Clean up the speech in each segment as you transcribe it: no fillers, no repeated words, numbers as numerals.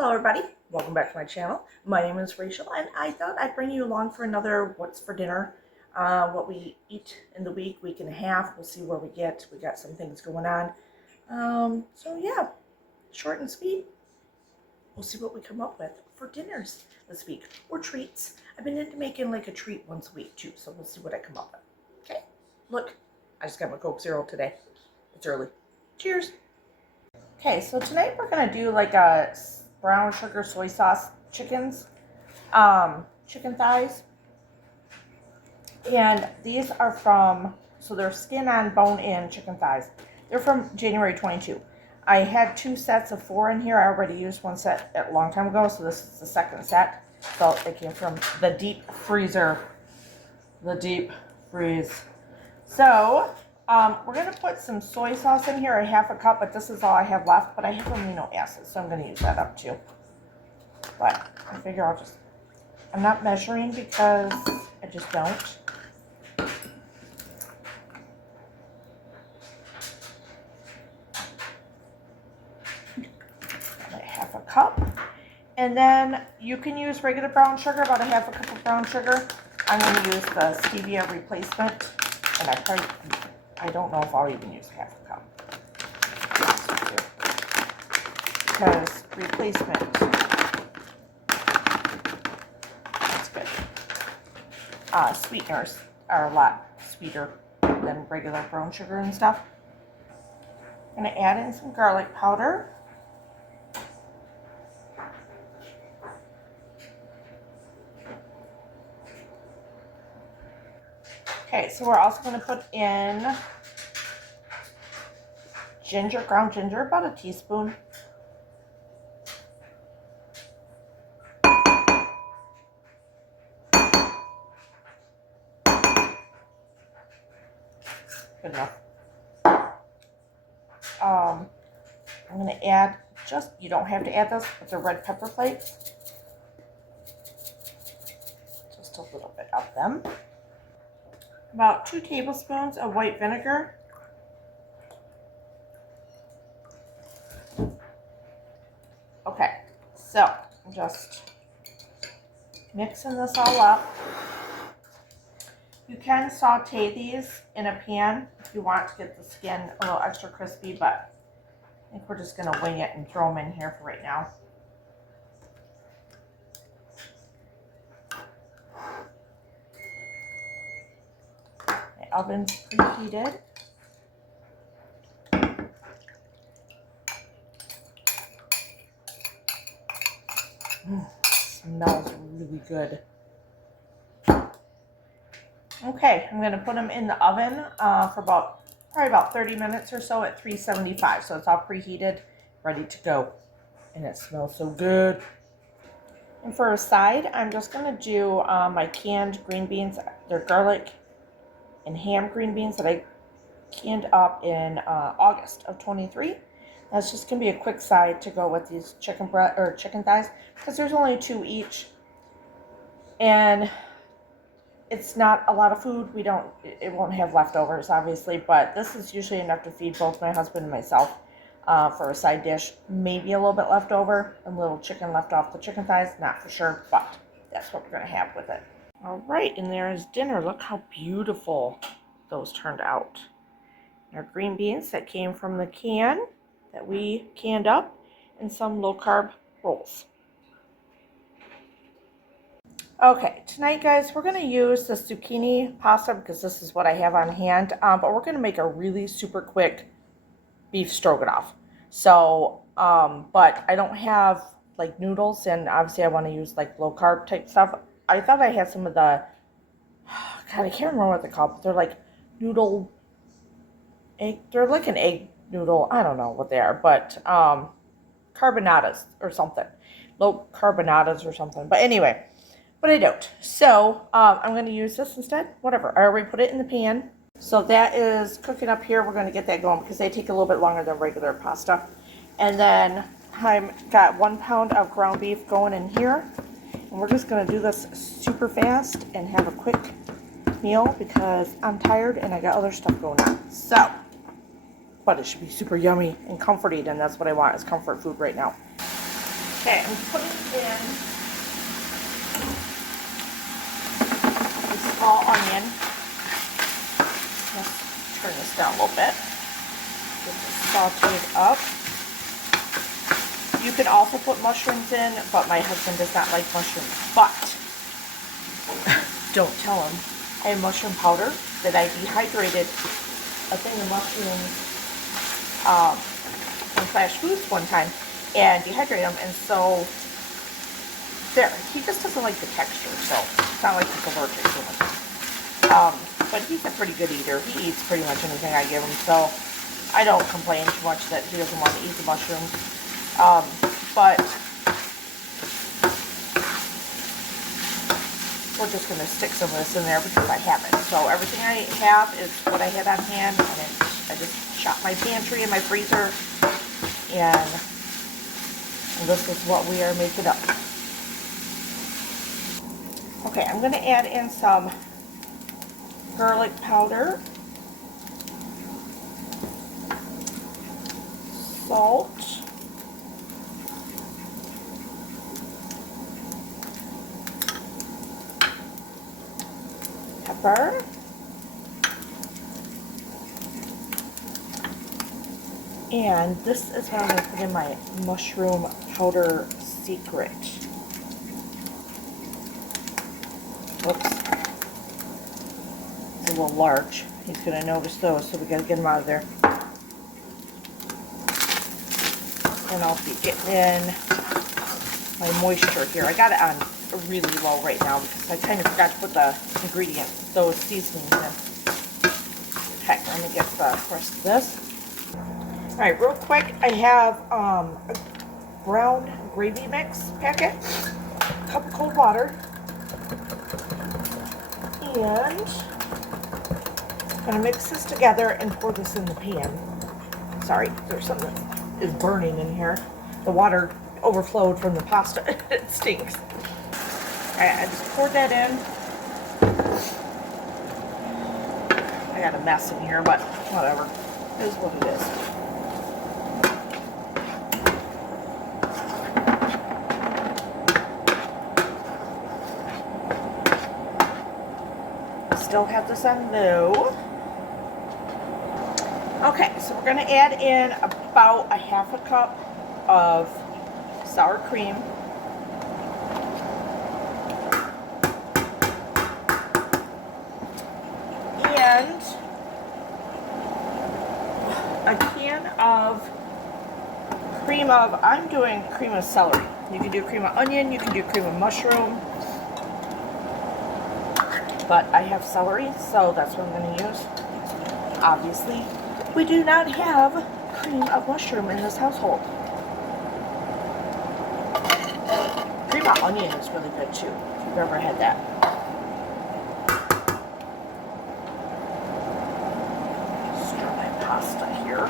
Hello everybody, welcome back to my channel. My name is Rachel and I thought I'd bring you along for another what's for dinner. What we eat in the week and a half. We'll see where we get. We got some things going on. So yeah, short and sweet. We'll see what we come up with for dinners this week or treats. I've been into making like a treat once a week too, so we'll see what I come up with. Okay, look, I just got my Coke Zero today. It's early. Cheers. Okay, so tonight we're gonna do like a brown sugar soy sauce chicken thighs, and these are from, so they're skin on bone in chicken thighs. They're from January 22. I had 2 sets of 4 in here. I already used 1 set a long time ago, so this is the second set. So they came from the deep freezer. The deep freeze. So we're going to put some soy sauce in here, a half a cup, but this is all I have left. But I have amino acids, so I'm going to use that up too. But I figure I'm not measuring because I just don't. About a half a cup. And then you can use regular brown sugar, about a half a cup of brown sugar. I'm going to use the stevia replacement, and I don't know if I'll even use half a cup, because replacement, that's good. Sweeteners are a lot sweeter than regular brown sugar and stuff. I'm going to add in some garlic powder. Okay, so we're also going to put in ginger, ground ginger, about a teaspoon. Good enough. I'm going to add you don't have to add this, but the red pepper flakes. Just a little bit of them. About 2 tablespoons of white vinegar. Okay, so I'm just mixing this all up. You can saute these in a pan if you want to get the skin a little extra crispy, but I think we're just going to wing it and throw them in here for right now. The oven's preheated. Smells really good. Okay, I'm going to put them in the oven for probably about 30 minutes or so at 375. So it's all preheated, ready to go. And it smells so good. And for a side, I'm just going to do my canned green beans. They're garlic and ham green beans that I canned up in August of 23. That's just going to be a quick side to go with these chicken thighs, because there's only 2 each. And it's not a lot of food. It won't have leftovers, obviously, but this is usually enough to feed both my husband and myself for a side dish. Maybe a little bit left over, a little chicken left off the chicken thighs, not for sure, but that's what we're going to have with it. All right, and there is dinner. Look how beautiful those turned out. Our green beans that came from the can that we canned up, and some low-carb rolls. Okay, tonight, guys, we're going to use the zucchini pasta because this is what I have on hand, but we're going to make a really super quick beef stroganoff. So, but I don't have like noodles, and obviously I want to use like low-carb type stuff. I thought I had some of the, God, I can't remember what they're called, but they're like noodle egg, they're like an egg noodle, I don't know what they are, but carbonadas or something, low carbonadas or something, but anyway. But I don't. So I'm going to use this instead. Whatever. I already put it in the pan. So that is cooking up here. We're going to get that going because they take a little bit longer than regular pasta. And then I've got 1 pound of ground beef going in here. And we're just going to do this super fast and have a quick meal because I'm tired and I got other stuff going on. So, but it should be super yummy and comforting, and that's what I want is comfort food right now. Okay, I'm putting in a small onion. Let's turn this down a little bit. Get this sauteed up. You can also put mushrooms in, but my husband does not like mushrooms. But don't tell him. I have mushroom powder that I dehydrated a thing of mushrooms from Flashfood one time and dehydrate them, and so there. He just doesn't like the texture, so it's not like he's allergic to them. But he's a pretty good eater. He eats pretty much anything I give him, so I don't complain too much that he doesn't want to eat the mushrooms. But we're just going to stick some of this in there because I have it. So everything I have is what I had on hand, and I just shop my pantry and my freezer, and this is what we are making up. Okay, I'm going to add in some garlic powder, salt, pepper, and this is what I'm going to put in my mushroom powder secret. Whoops. It's a little large. He's going to notice those, so we got to get him out of there. And I'll be getting in my moisture here. I got it on really low right now because I kind of forgot to put the ingredients, those seasonings in. Okay, let me get the rest of this. Alright, real quick, I have a brown gravy mix packet, a cup of cold water, and I'm going to mix this together and pour this in the pan. Sorry, there's something that is burning in here. The water overflowed from the pasta. It stinks. Alright, I just poured that in. I got a mess in here, but whatever. It is what it is. Still have this on low. Okay, so we're going to add in about a half a cup of sour cream. And a can of cream of, I'm doing cream of celery. You can do cream of onion, you can do cream of mushroom. But I have celery, so that's what I'm going to use. Obviously, we do not have cream of mushroom in this household. Cream of onion is really good too, if you've ever had that. Stir my pasta here.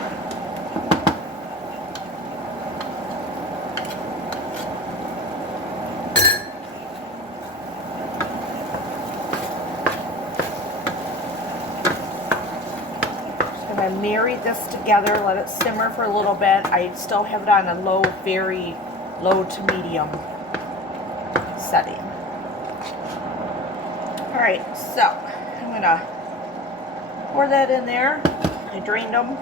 Marry this together, let it simmer for a little bit. I still have it on a low, very low to medium setting. Alright, so I'm going to pour that in there. I drained them.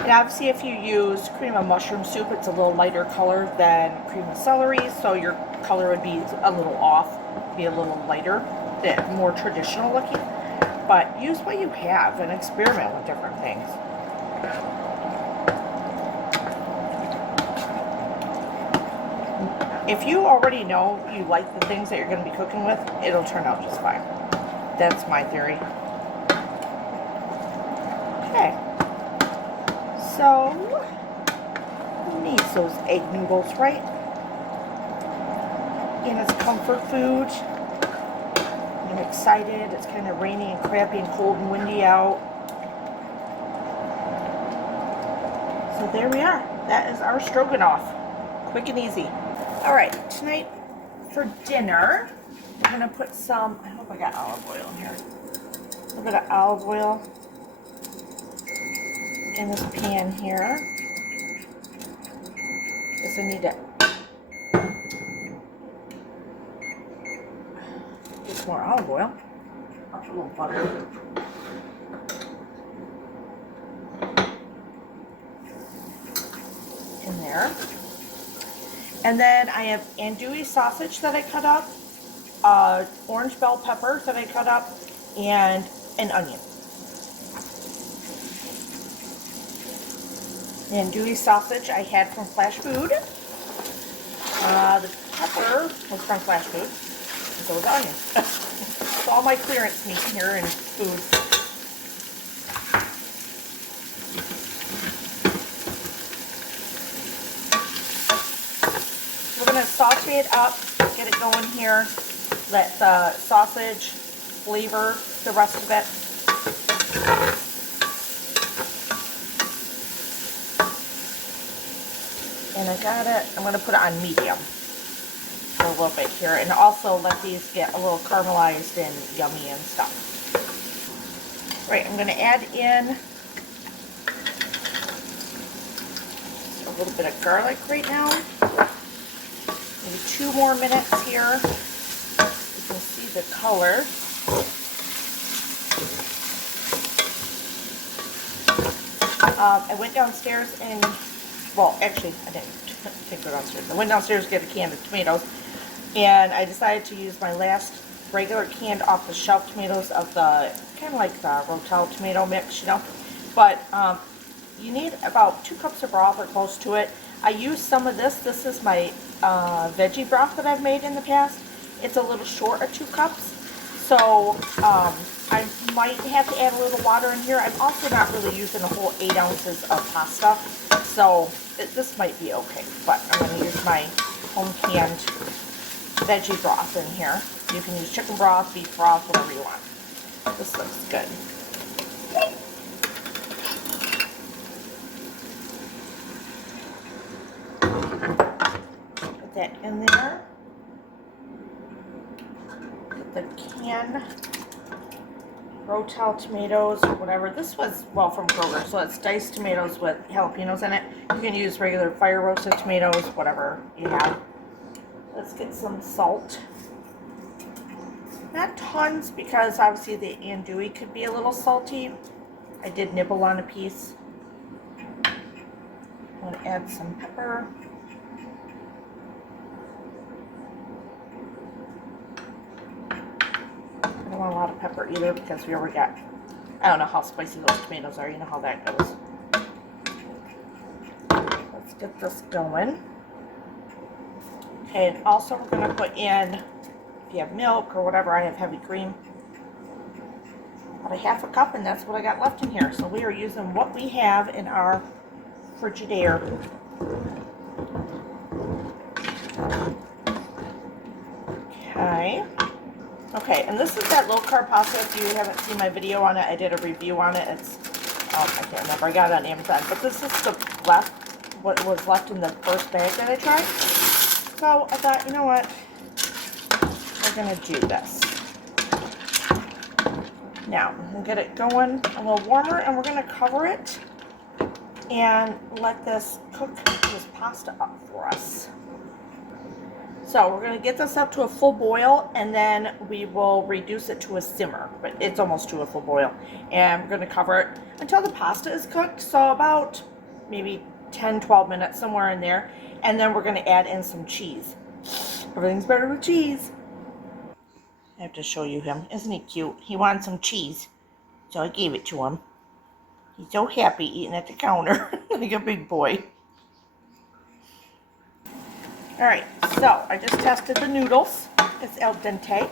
And obviously if you use cream of mushroom soup, it's a little lighter color than cream of celery, so your color would be a little off, be a little lighter, more traditional looking. But use what you have and experiment with different things. If you already know you like the things that you're going to be cooking with, it'll turn out just fine. That's my theory. Okay. So, who needs those egg noodles, right? And it's comfort food. I'm excited. It's kind of rainy and crappy and cold and windy out. So there we are. That is our stroganoff. Quick and easy. Alright, tonight for dinner, we're going to put some, I hope I got olive oil in here. little bit of olive oil in this pan here. Guess I need to get some more olive oil. I'll put a little butter. In there. And then I have andouille sausage that I cut up, orange bell pepper that I cut up, and an onion. The andouille sausage I had from Flashfood. The pepper was from Flashfood. And so was the onion. It's all my clearance meat here in food. We're going to saute it up, get it going here, let the sausage flavor the rest of it. And I got it, I'm going to put it on medium for a little bit here, and also let these get a little caramelized and yummy and stuff. Right, I'm going to add in a little bit of garlic right now. Maybe 2 more minutes here. You can see the color. I went downstairs and, well, actually, I didn't go downstairs. I went downstairs to get a can of tomatoes, and I decided to use my last regular canned off-the-shelf tomatoes of the, kind of like the Rotel tomato mix, you know. But you need about 2 cups of broth or close to it. I used some of this. This is my veggie broth that I've made in the past. It's a little short of 2 cups. So I might have to add a little water in here. I'm also not really using a whole 8 ounces of pasta. So this might be okay. But I'm going to use my home canned veggie broth in here. You can use chicken broth, beef broth, whatever you want. This looks good. Put that in there. Put the canned Rotel tomatoes or whatever. This was, well, from Kroger, so it's diced tomatoes with jalapenos in it. You can use regular fire roasted tomatoes, whatever you have. Let's get some salt. Not tons, because obviously the andouille could be a little salty. I did nibble on a piece. I'm going to add some pepper. I don't want a lot of pepper either, because we already got, I don't know how spicy those tomatoes are. You know how that goes. Let's get this going. Okay, and also we're going to put in, if you have milk or whatever, I have heavy cream. About a 1/2 cup, and that's what I got left in here. So we are using what we have in our Frigidaire. Okay. Okay, and this is that low carb pasta. If you haven't seen my video on it, I did a review on it. It's, I can't remember, I got it on Amazon. But this is the left, what was left in the first bag that I tried. So I thought, you know what, we're going to do this. Now, we'll get it going a little warmer, and we're going to cover it and let this cook this pasta up for us. So we're going to get this up to a full boil, and then we will reduce it to a simmer, but it's almost to a full boil. And we're going to cover it until the pasta is cooked, so about maybe 10-12 minutes, somewhere in there. And then we're going to add in some cheese. Everything's better with cheese. I have to show you him. Isn't he cute? He wanted some cheese, so I gave it to him. He's so happy eating at the counter like a big boy. Alright, so I just tested the noodles. It's al dente.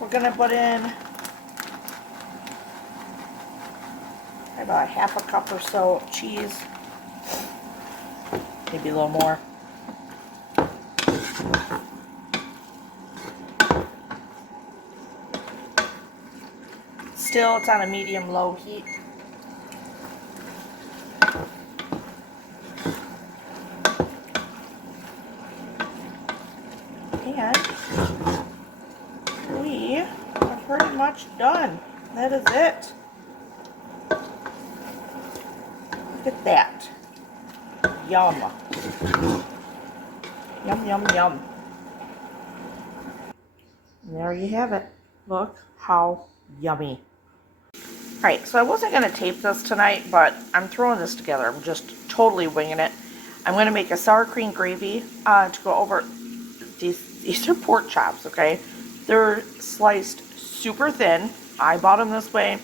We're going to put in about a 1/2 cup or so of cheese. Maybe a little more. Still, it's on a medium-low heat. And we are pretty much done. that is it. Look at that. Yum. Yum, yum, yum. And there you have it. Look how yummy. Alright, so I wasn't going to tape this tonight, but I'm throwing this together. I'm just totally winging it. I'm going to make a sour cream gravy to go over these are pork chops, okay? They're sliced super thin. I bought them this way.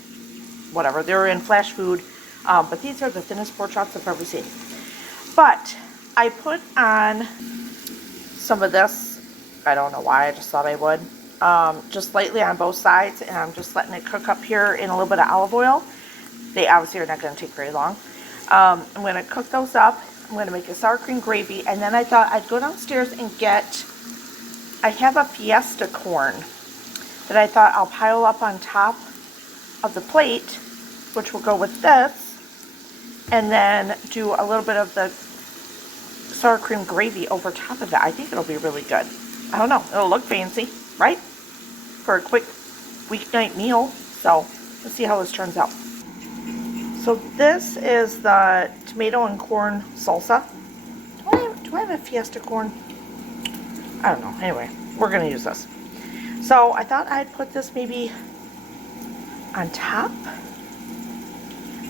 Whatever, they're in Flashfood. But these are the thinnest pork chops I've ever seen. But I put on some of this. I don't know why, I just thought I would. Just lightly on both sides, and I'm just letting it cook up here in a little bit of olive oil. They obviously are not going to take very long. I'm going to cook those up. I'm going to make a sour cream gravy, and then I thought I'd go downstairs and get, I have a Fiesta corn that I thought I'll pile up on top of the plate, which will go with this, and then do a little bit of the sour cream gravy over top of it. I think it'll be really good. I don't know, it'll look fancy, right? For a quick weeknight meal. So let's see how this turns out. So this is the tomato and corn salsa. Do I have a Fiesta corn? I don't know. Anyway, we're going to use this. So I thought I'd put this maybe on top.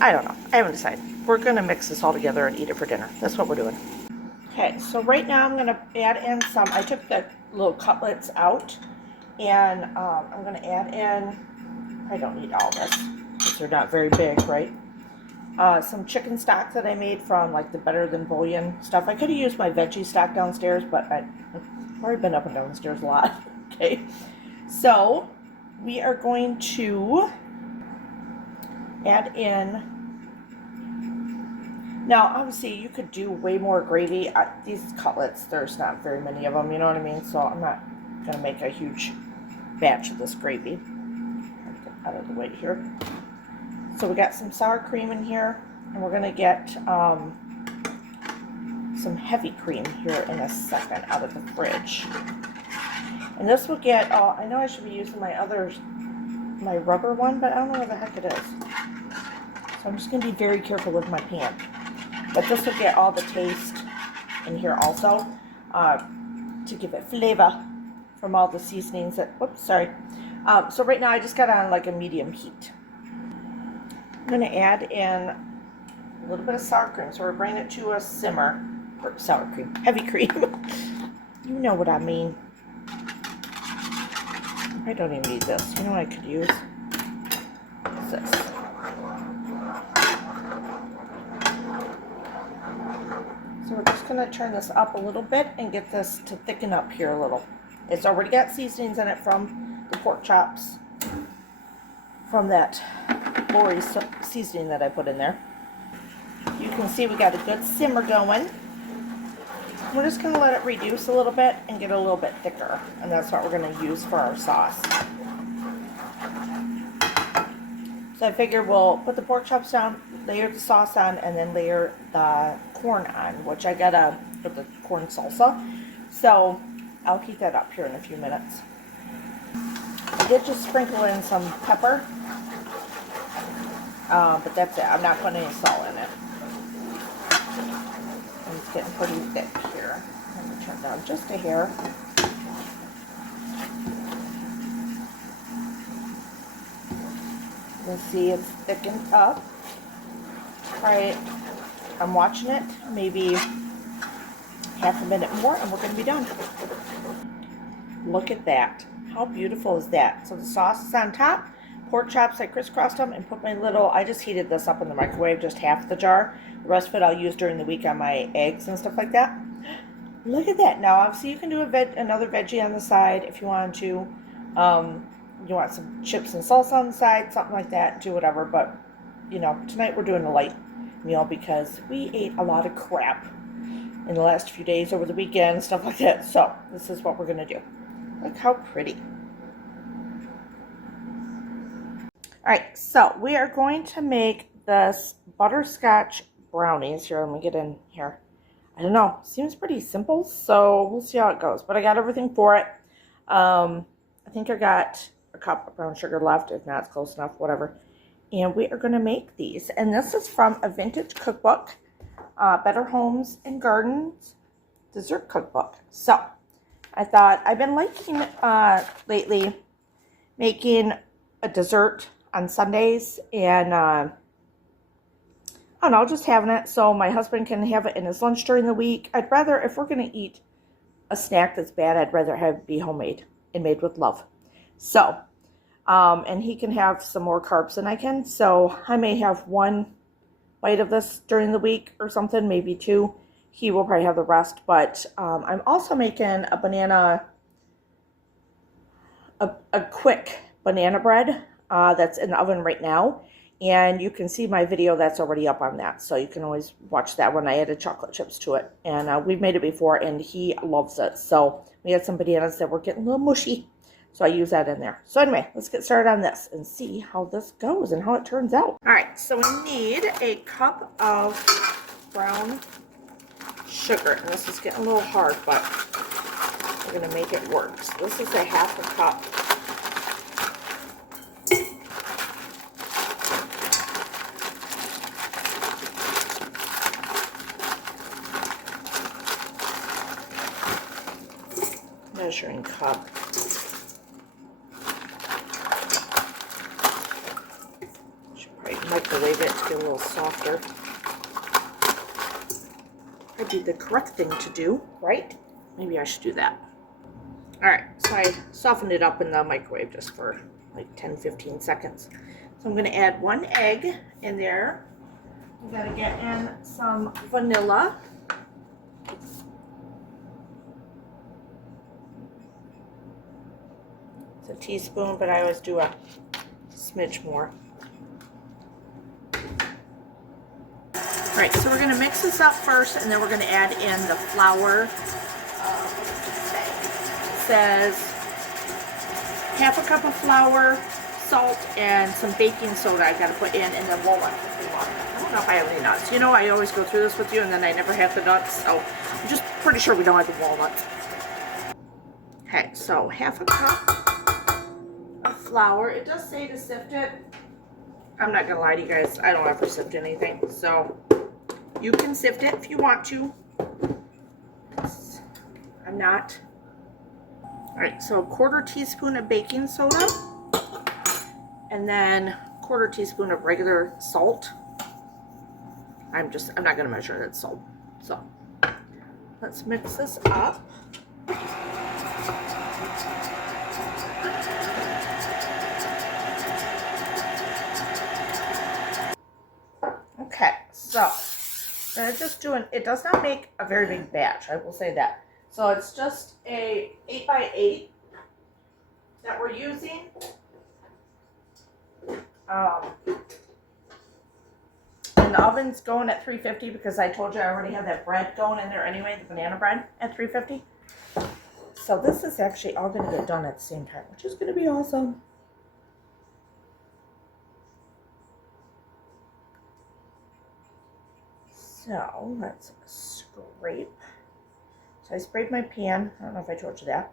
I don't know. I haven't decided. We're going to mix this all together and eat it for dinner. That's what we're doing. Okay, so right now I'm going to add in some, I took the little cutlets out, and I'm going to add in, I don't need all this, because they're not very big, right? Some chicken stock that I made from like the Better Than Bouillon stuff. I could have used my veggie stock downstairs, but I've already been up and down the stairs a lot. Okay, so we are going to add in, now obviously you could do way more gravy. These cutlets, there's not very many of them, you know what I mean? So I'm not going to make a huge batch of this gravy. Get out of the way here. So we got some sour cream in here, and we're going to get some heavy cream here in a second out of the fridge. And this will get, I know I should be using my rubber one, but I don't know where the heck it is. So I'm just going to be very careful with my pan. But this will get all the taste in here also, to give it flavor from all the seasonings that, whoops, sorry. So right now I just got on like a medium heat. I'm going to add in a little bit of sour cream. So we're bringing it to a simmer. Or sour cream, heavy cream. You know what I mean. I don't even need this. You know what I could use? What's this? So we're just going to turn this up a little bit and get this to thicken up here a little. It's already got seasonings in it from the pork chops, from that Lori seasoning that I put in there. You can see we got a good simmer going. We're just going to let it reduce a little bit and get a little bit thicker, and that's what we're going to use for our sauce. So I figure we'll put the pork chops down, layer the sauce on, and then layer the corn on, which I gotta put the corn salsa. So I'll heat that up here in a few minutes. I did just sprinkle in some pepper, but that's it. I'm not putting any salt in it. It's getting pretty thick here. I'm going to turn down just a hair. You can see it's thickened up. Alright, I'm watching it, maybe half a minute more, and we're going to be done. Look at that. How beautiful is that? So the sauce is on top. Pork chops, I crisscrossed them and put my little, I just heated this up in the microwave, just half the jar. The rest of it I'll use during the week on my eggs and stuff like that. Look at that. Now obviously you can do another veggie on the side if you want to. You want some chips and salsa on the side, something like that, do whatever. But, you know, tonight we're doing a light meal because we ate a lot of crap in the last few days over the weekend, stuff like that. So this is what we're going to do. Look how pretty. Alright, so we are going to make this butterscotch brownies. Here, let me get in here. I don't know, seems pretty simple, so we'll see how it goes. But I got everything for it. I think I got a cup of brown sugar left. If not, it's close enough, whatever. And we are going to make these. And this is from a vintage cookbook, Better Homes and Gardens dessert cookbook. So I thought I've been liking lately making a dessert on Sundays, and I don't know, just having it so my husband can have it in his lunch during the week. I'd rather, if we're going to eat a snack that's bad, I'd rather have it be homemade and made with love. So, and he can have some more carbs than I can, so I may have one bite of this during the week or something, maybe two. He will probably have the rest, but I'm also making a banana, a quick banana bread that's in the oven right now. And you can see my video that's already up on that. So you can always watch that one. I added chocolate chips to it. And we've made it before, and he loves it. So we had some bananas that were getting a little mushy. So I use that in there. So anyway, let's get started on this and see how this goes and how it turns out. All right, so we need a cup of brown sugar. And this is getting a little hard, but we're going to make it work. So this is a half a cup. Measuring cup. Should probably microwave it to get a little softer. I'd be the correct thing to do, right? Maybe I should do that. All right, so I softened it up in the microwave just for like 10-15 seconds. So I'm going to add 1 egg in there. I'm going to get in some vanilla. It's a teaspoon, but I always do a smidge more. All right, so we're going to mix this up first, and then we're going to add in the flour. It says half a cup of flour, salt, and some baking soda I've got to put in, and then walnuts if you want. I don't know if I have any nuts. You know, I always go through this with you, and then I never have the nuts, so I'm just pretty sure we don't have the walnuts. Okay, so half a cup of flour. It does say to sift it. I'm not going to lie to you guys. I don't ever sift anything, so you can sift it if you want to. I'm not. All right, so 1/4 teaspoon of baking soda, and then 1/4 teaspoon of regular salt. I'm not going to measure that salt. So let's mix this up. Okay, so I'm just doing, it does not make a very big batch, I will say that. So it's just a 8x8 that we're using. And the oven's going at 350 because I told you I already have that bread going in there anyway, the banana bread at 350. So this is actually all going to get done at the same time, which is going to be awesome. So let's scrape. So I sprayed my pan. I don't know if I told you that.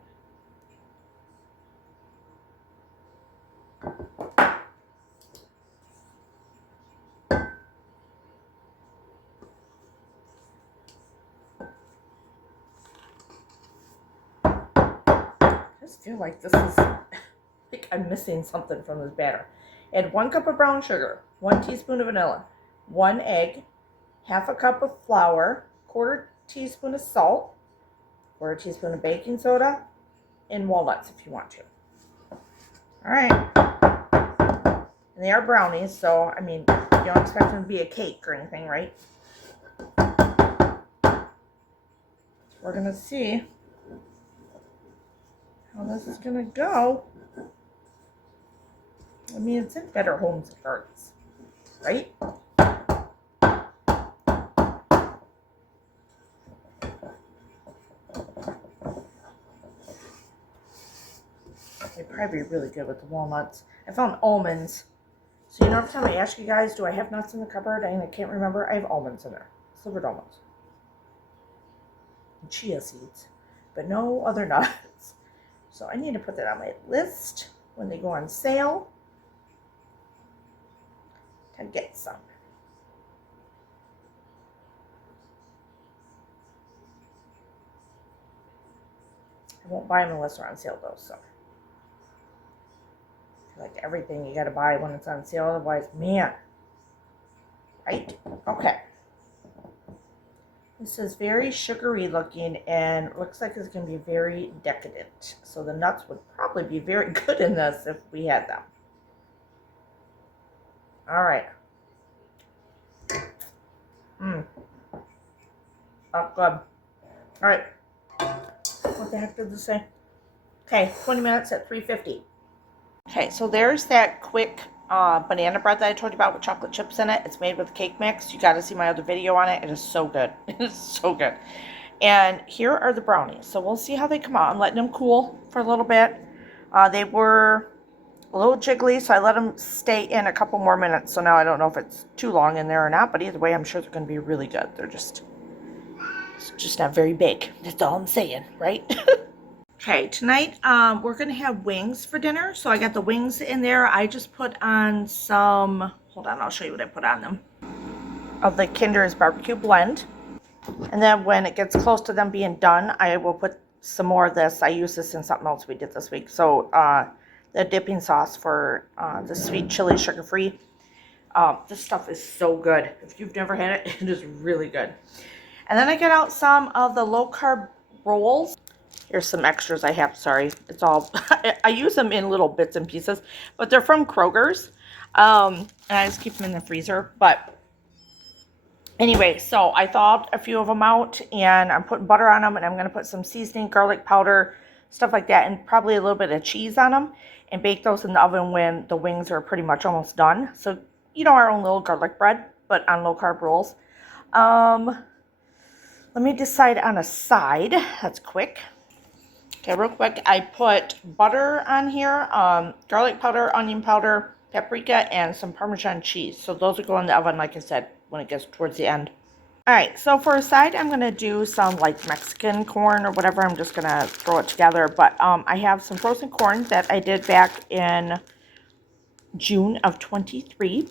I just feel like this is, like I'm missing something from this batter. Add 1 cup of brown sugar, 1 teaspoon of vanilla, 1 egg, half a cup of flour, 1/4 teaspoon of salt, 1/4 teaspoon of baking soda, and walnuts if you want to. All right. And they are brownies, so, I mean, you don't expect them to be a cake or anything, right? We're going to see how this is going to go. I mean, it's in Better Homes and Gardens, right? They'd probably be really good with the walnuts. I found almonds. So, you know, every time I ask you guys, do I have nuts in the cupboard? I can't remember. I have almonds in there. Slivered almonds. And chia seeds. But no other nuts. So I need to put that on my list. when they go on sale to get some. I won't buy them unless they're on sale though, so. Like everything you gotta buy when it's on sale, otherwise, man. Right? Okay. This is very sugary looking and looks like it's gonna be very decadent. So the nuts would probably be very good in this if we had them. All right. Oh, good. All right. What the heck did this say? Okay, 20 minutes at 350. Okay, so there's that quick banana bread that I told you about with chocolate chips in it. It's made with cake mix. You got to see my other video on it. It is so good. It is so good. And here are the brownies. So we'll see how they come out. I'm letting them cool for a little bit. They were a little jiggly, so I let them stay in a couple more minutes. So now I don't know if it's too long in there or not, but either way, I'm sure they're going to be really good. They're just not very big. That's all I'm saying, right? Okay, tonight we're going to have wings for dinner. So I got the wings in there. I just put on some, hold on, I'll show you what I put on them, of the Kinder's barbecue blend. And then when it gets close to them being done, I will put some more of this. I use this in something else we did this week. So the dipping sauce for the sweet chili sugar-free. This stuff is so good. If you've never had it, it is really good. And then I get out some of the low-carb rolls. Here's some extras I have, sorry. It's all, I use them in little bits and pieces, but they're from Kroger's. And I just keep them in the freezer. But anyway, so I thawed a few of them out and I'm putting butter on them and I'm going to put some seasoning, garlic powder, stuff like that, and probably a little bit of cheese on them and bake those in the oven when the wings are pretty much almost done. So, you know, our own little garlic bread, but on low carb rolls. Let me decide on a side. That's quick. Okay, real quick, I put butter on here, garlic powder, onion powder, paprika, and some Parmesan cheese. So those will go in the oven, like I said, when it gets towards the end. All right, so for a side, I'm going to do some like Mexican corn or whatever. I'm just going to throw it together. But I have some frozen corn that I did back in June of 23.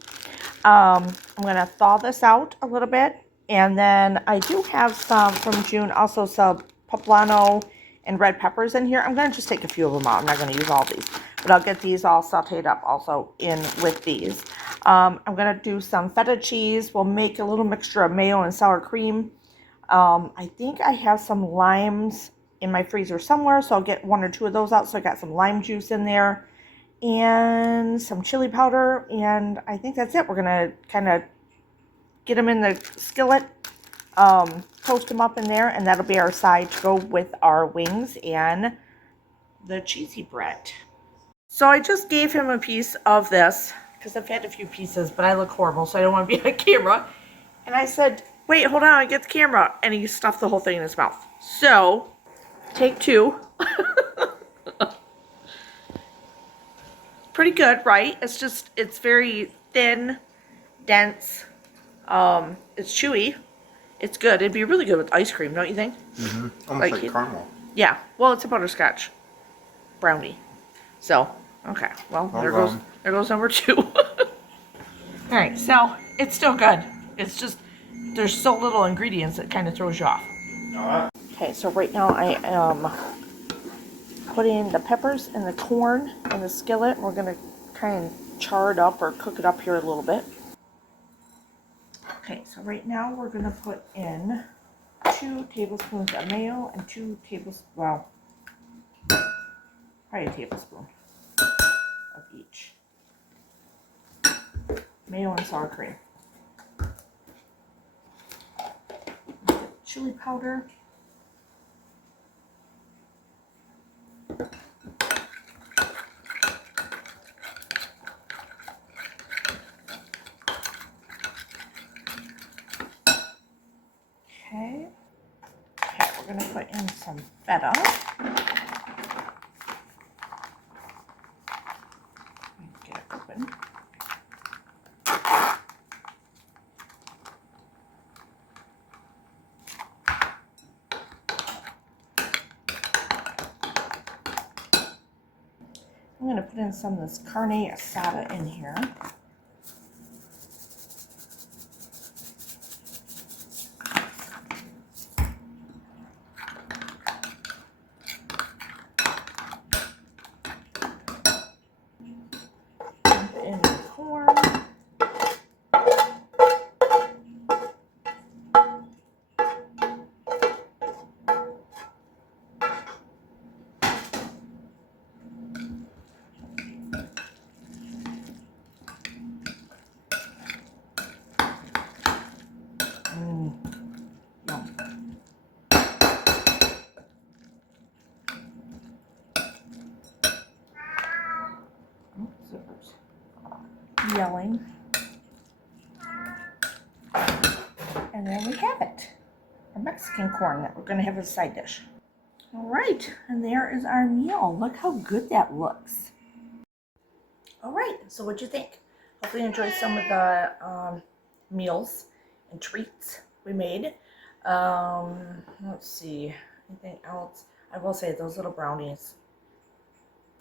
I'm going to thaw this out a little bit. And then I do have some from June, also some poblano and red peppers in here. I'm going to just take a few of them out. I'm not going to use all these, but I'll get these all sauteed up also in with these. I'm going to do some feta cheese. We'll make a little mixture of mayo and sour cream. I think I have some limes in my freezer somewhere, so I'll get 1 or 2 of those out. So I got some lime juice in there and some chili powder, and I think that's it. We're going to kind of get them in the skillet, toast them up in there, and that'll be our side to go with our wings and the cheesy bread. So I just gave him a piece of this because I've had a few pieces, but I look horrible, so I don't want to be on camera. And I said, wait, hold on, I get the camera. And he stuffed the whole thing in his mouth. So, take 2. Pretty good, right? It's very thin, dense. It's chewy. It's good. It'd be really good with ice cream, don't you think? Mm-hmm. Almost like caramel. Yeah. Well, it's a butterscotch brownie. So, okay. Well, there goes number 2. All right. So, it's still good. It's just, there's so little ingredients that kind of throws you off. Okay. So, right now I am putting the peppers and the corn in the skillet. We're going to kind of char it up or cook it up here a little bit. Okay, so right now we're going to put in 2 tablespoons of mayo and 2 tablespoons, well, probably a tablespoon of each. Mayo and sour cream. Chili powder. Okay, we're going to put in some feta. Get it open. I'm going to put in some of this carne asada in here. Put in the corn. Zippers yelling. And then we have it. Our Mexican corn that we're going to have as a side dish. All right, and there is our meal. Look how good that looks. All right, so what'd you think? Hopefully you enjoyed some of the meals and treats we made. Let's see, anything else? I will say those little brownies,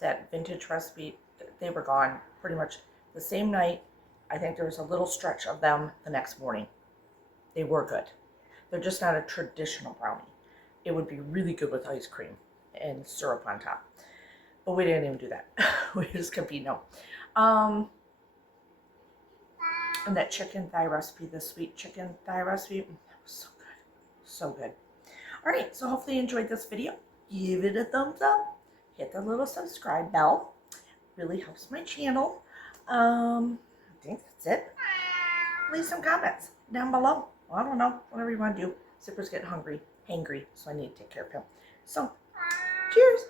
that vintage recipe, they were gone pretty much the same night. I think there was a little stretch of them the next morning. They were good. They're just not a traditional brownie. It would be really good with ice cream and syrup on top. But we didn't even do that. We just could no. And that chicken thigh recipe, the sweet chicken thigh recipe, that was so good. So good. All right, so hopefully you enjoyed this video. Give it a thumbs up. Hit the little subscribe bell. Really helps my channel. I think that's it. Leave some comments down below. Well, I don't know, whatever you want to do. Zipper's getting hungry, so I need to take care of him. So, cheers.